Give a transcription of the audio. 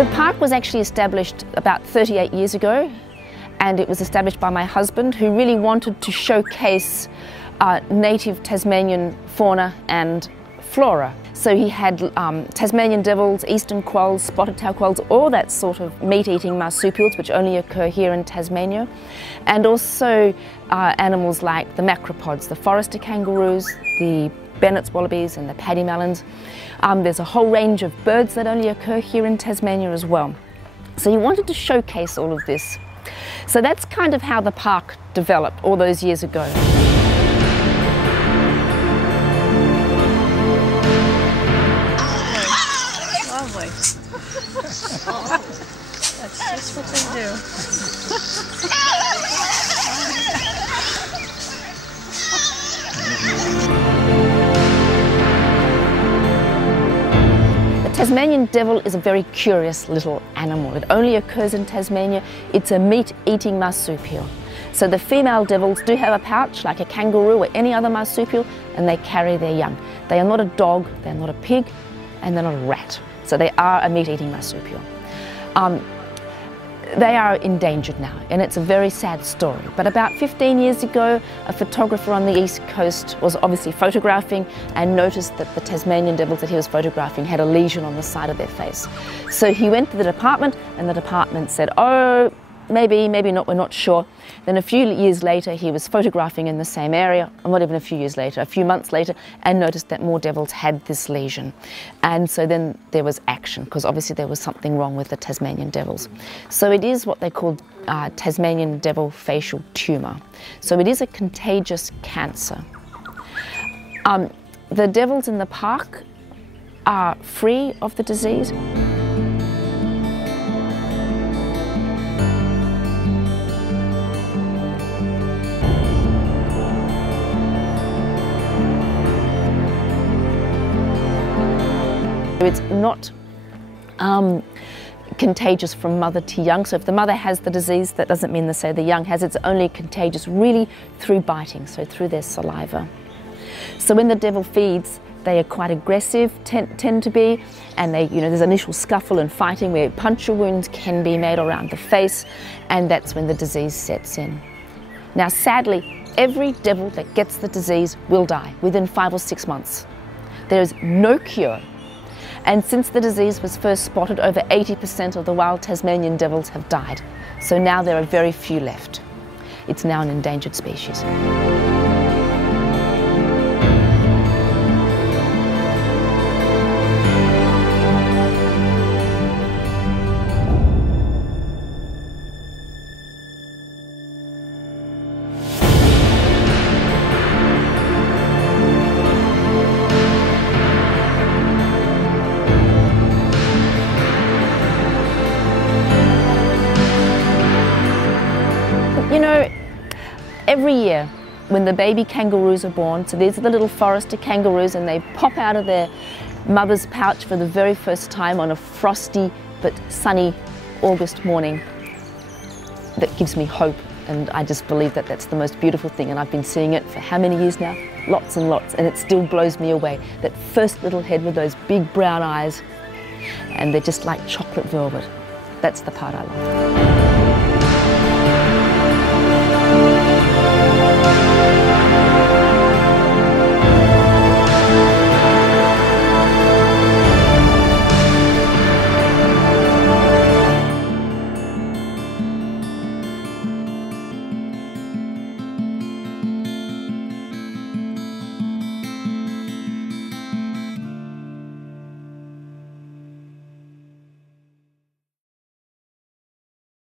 The park was actually established about 38 years ago, and it was established by my husband, who really wanted to showcase native Tasmanian fauna and flora. So he had Tasmanian devils, eastern quolls, spotted tail quolls, all that sort of meat-eating marsupials which only occur here in Tasmania, and also animals like the macropods, the forester kangaroos, the Bennett's wallabies and the paddy melons. There's a whole range of birds that only occur here in Tasmania as well. So he wanted to showcase all of this. So that's kind of how the park developed all those years ago. Lovely. That's just what they do. The Tasmanian devil is a very curious little animal. It only occurs in Tasmania. It's a meat-eating marsupial. So the female devils do have a pouch like a kangaroo or any other marsupial, and they carry their young. They are not a dog, they're not a pig, and they're not a rat. So they are a meat-eating marsupial. They are endangered now, and it's a very sad story. But about 15 years ago, a photographer on the east coast was obviously photographing and noticed that the Tasmanian devils that he was photographing had a lesion on the side of their face. So he went to the department, and the department said, oh, maybe not, we're not sure. Then a few years later, he was photographing in the same area, not even a few years later, a few months later, and noticed that more devils had this lesion. And so then there was action, because obviously there was something wrong with the Tasmanian devils. So it is what they call Tasmanian devil facial tumour. So it is a contagious cancer. The devils in the park are free of the disease. It's not contagious from mother to young, so if the mother has the disease, that doesn't mean to say the young has. It's only contagious really through biting, so through their saliva. So when the devil feeds, they are quite aggressive, tend to be, and there's initial scuffle and fighting where puncture wounds can be made around the face, and that's when the disease sets in. Now sadly, every devil that gets the disease will die within 5 or 6 months. There is no cure. And since the disease was first spotted, over 80% of the wild Tasmanian devils have died. So now there are very few left. It's now an endangered species. Every year when the baby kangaroos are born, so these are the little forester kangaroos, and they pop out of their mother's pouch for the very first time on a frosty but sunny August morning. That gives me hope, and I just believe that that's the most beautiful thing, and I've been seeing it for how many years now? Lots and lots, and it still blows me away. That first little head with those big brown eyes, and they're just like chocolate velvet. That's the part I love.